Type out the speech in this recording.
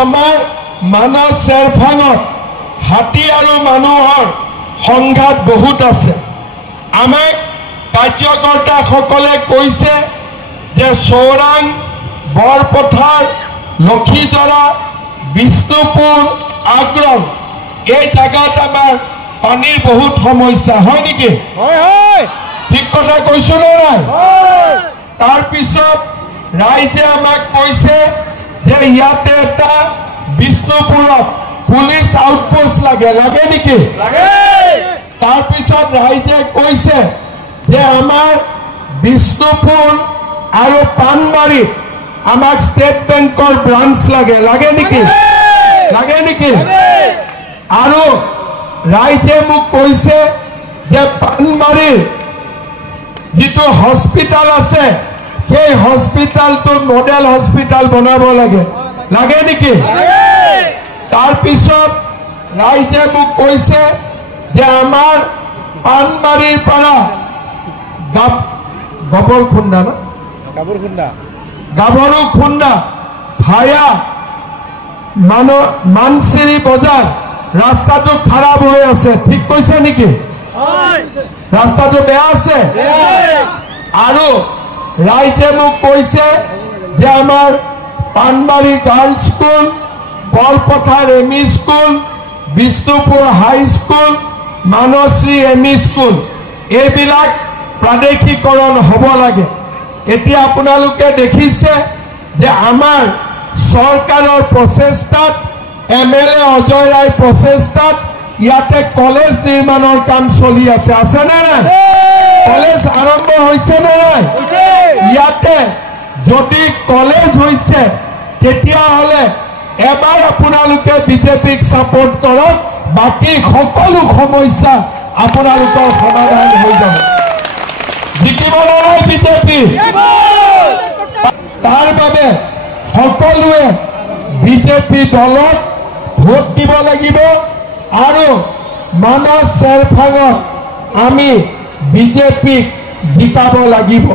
আমাৰ মানস চেৰফাঙত হাতী আৰু মানুহৰ সংঘাত বহুত আছে। আমাক কাৰ্যকৰ্তাসকলে কৈছে যে চৌৰাং, বৰপথাৰ, লক্ষীজৰা, বিষ্ণুপুৰ, আগ্ৰম এই জায়গাত আমাৰ পানীৰ বহুত সমস্যা হয় নেকি? ঠিক কথা কৈছো নে নাই? তাৰ পিছত ৰাইজে আমাক কৈছে যে ইয়াতে এটা বিষ্ণুপুৰত পুলিচ আউটপোষ্ট লাগে নেকি? তাৰ পিছত ৰাইজে কৈছে যে আমাৰ বিষ্ণুপুৰ আৰু পানবাৰীত আমাক ষ্টেট বেংকৰ ব্ৰাঞ্চ লাগে নেকি? আৰু ৰাইজে মোক কৈছে যে পানবাৰীৰ যিটো হস্পিটাল আছে সেই হস্পিটালটো মডেল হস্পিটাল বনাব লাগে নেকি? তাৰ পিছত ৰাইজে মোক কৈছে যে আমাৰ পানবাৰীৰ পৰা গাভৰুখুন্দা ভায়া মানচিৰি বজাৰ ৰাস্তাটো খাৰাপ হৈ আছে। ঠিক কৈছে নেকি? ৰাস্তাটো বেয়া আছে। আৰু ৰাইজে মোক কৈছে যে আমাৰ Panbari girls school, Borpathar ME school, Bishnupur high school, Manashri ME school এইবিলাক প্ৰাদেশিকৰণ হ'ব লাগে। এতিয়া আপোনালোকে দেখিছে যে আমাৰ চৰকাৰৰ প্ৰচেষ্টাত, MLA অজয় ৰায়ৰ প্ৰচেষ্টাত ইয়াতে কলেজ নিৰ্মাণৰ কাম চলি আছে নে নাই? কলেজ আৰম্ভ হৈছে নে নাই? ইয়াতে যদি কলেজ হৈছে তেতিয়াহ'লে এবাৰ আপোনালোকে বিজেপিক ছাপোৰ্ট কৰক, বাকী সকলো সমস্যা আপোনালোকৰ সমাধান হৈ যাব। জিকিব নাই বিজেপি? তাৰ বাবে সকলোৱে বিজেপি দলক ভোট দিব লাগিব আৰু মানস চেৰফাঙত আমি বিজেপিক জিকাব লাগিব।